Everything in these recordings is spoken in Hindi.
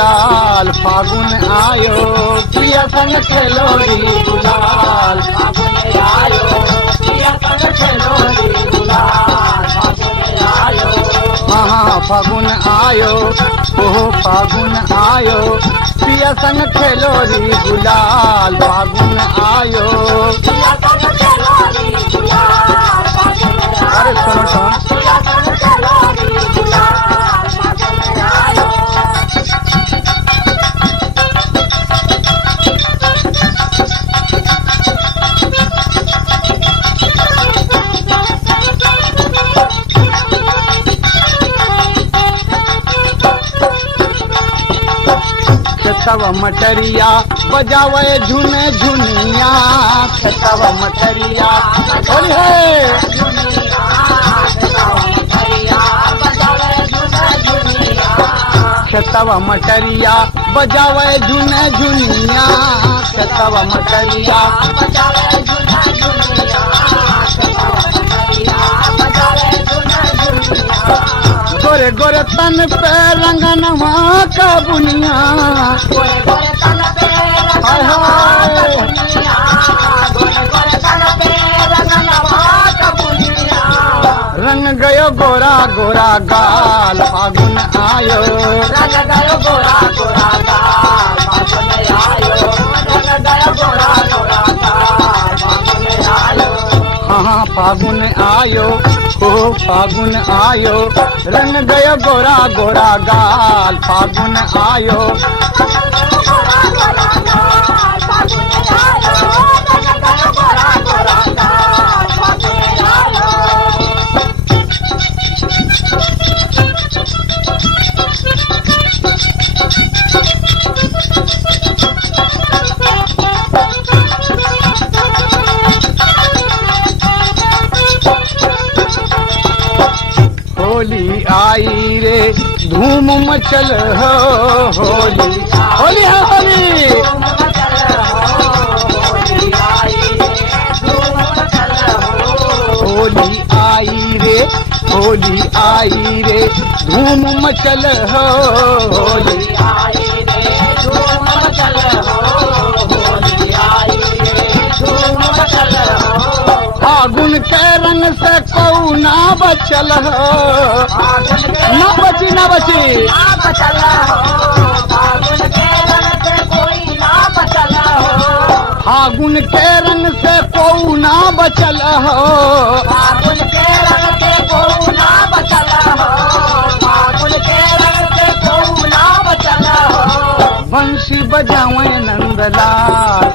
गुलाल फागुन आयो, पिया संग खेलो री गुलाल फागुन आयो, पिया संग खेलो रे गुलाल। फागुन आयो, हाँ फागुन आयो, ओहो फागुन आयो, पिया संग खेलो री गुलाल फागुन आयो। पिया संग खेलो रे गुलाल। फागुन अरे आयो, सुनो सुनो, पिया संग खेलो रे गुलाल। फागुन आयो, तब मटरिया बजावे झुने झुनिया, तब मटरिया बोली है तब मटरिया बजावे झुने झुनिया, तब मटरिया गोरे गोरे तन पे रंगनवा का बुनिया, हाय हाय रंग गयो गोरा गोरा गाल फागुन आयो, रंग गयो गोरा गोरा गाल। फागुन आयो, रंग गयो गोरा गोरा गाल। फागुन आयो, हाँ फागुन आयो, ओ फागुन आयो, रंग गयो गोरा गोरा गाल फागुन आयो। होली आई रे धूम मचल हो, होली होली है होली, होली आई रे, होली आई रे धूम मचल हो, होली फागुन के रंग से कौ ना बचल हो, ना बची ना बची फागुन के रंग से कौ ना बचल हो, बंसी बजावे नंदलाल,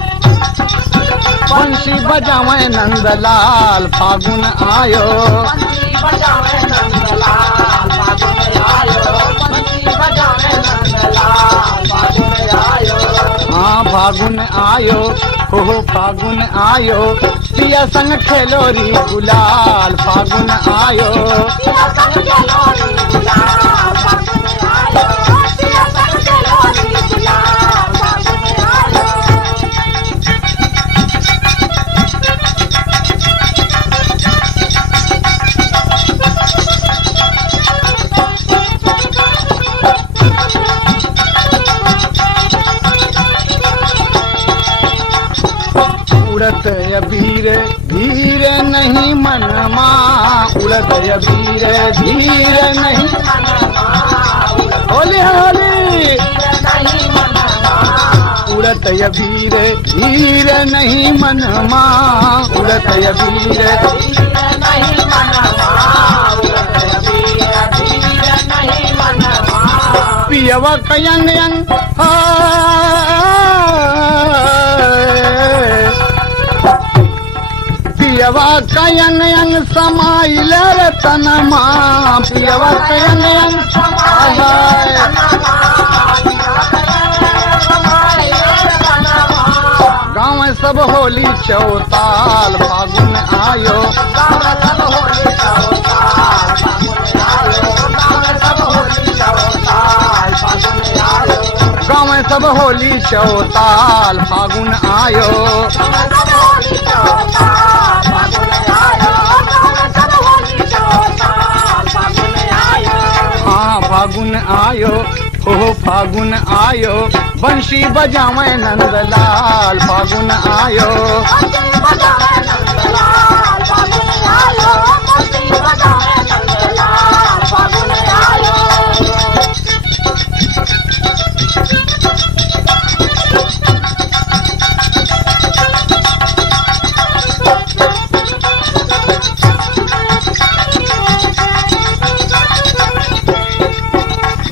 बंसी बजावे नंदलाल फागुन आयो, हाँ फागुन आयो, हो फागुन आयो, पिया संग खेलो री गुलाल फागुन आयो। उड़त अबीर धीर नहीं मनमा, उड़त अबीर धीर नहीं, होली है होली, उड़त अबीर धीर नहीं मनमा, उड़त अबीर पियवा कयंग यंग पियवा कयंग यंग समाइल तनमा, पियवा कयंग यंग गाँव सब होली चौताल फागुन आयो, गाँव सब होली चौताल फागुन आयो। हाँ फागुन आयो, हो फागुन आयो बंशी बजावे नंदलाल फागुन आयो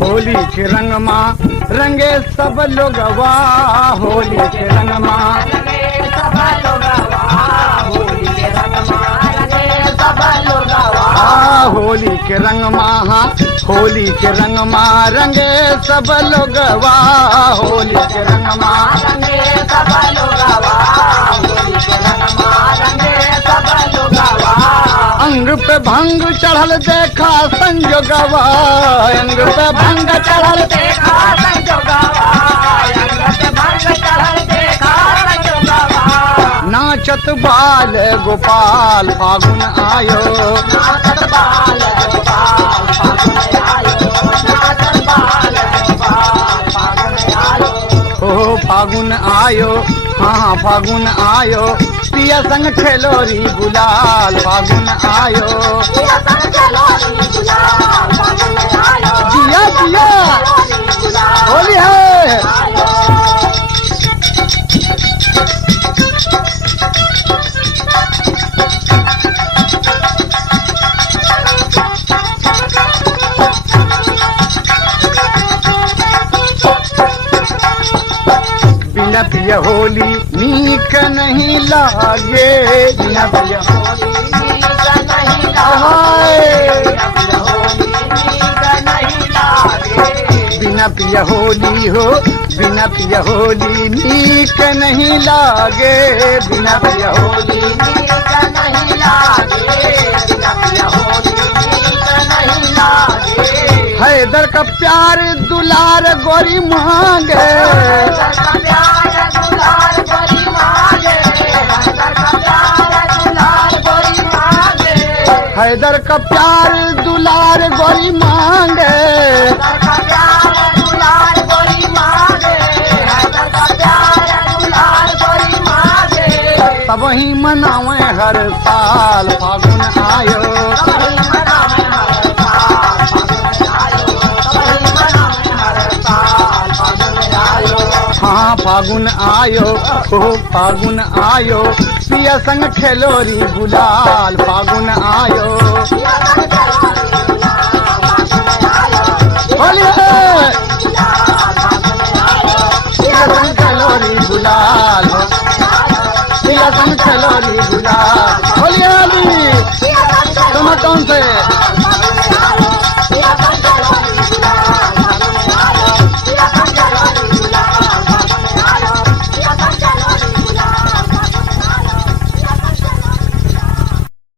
होली के रंग माँ रंगे सब लोगवा होली के रंग माँ होली के रंग माँ हाँ होली के रंग माँ रंगे सब लोगवा होली के रंग माँ अंग पे भंग चढ़ल देखा संजोगवा अंग पे भंग चढ़ल देखा नाचत बाल गोपाल फागुन आयो ओ फागुन आयो हाँ फागुन आयो पिया संग खेलोरी गुलाल फागुन आयो जिया जिया होली है बिना पिया होली नीक नहीं लागे बिना पिया बिना पिया होली हो बिना पिया होली नीक नहीं लागे बिना पिया होली हैदर का प्यार दुलार गोरी मांगे हैदर का प्यार दुलार गोरी मांगे तब ही मनावे हर साल फागुन आयो हाँ फागुन आयो ओ फागुन आयो पिया संग खेलोरी गुलाल फागुन आयो होली है पिया संग खेलोरी गुलाल पिया संग खेलोरी गुलाल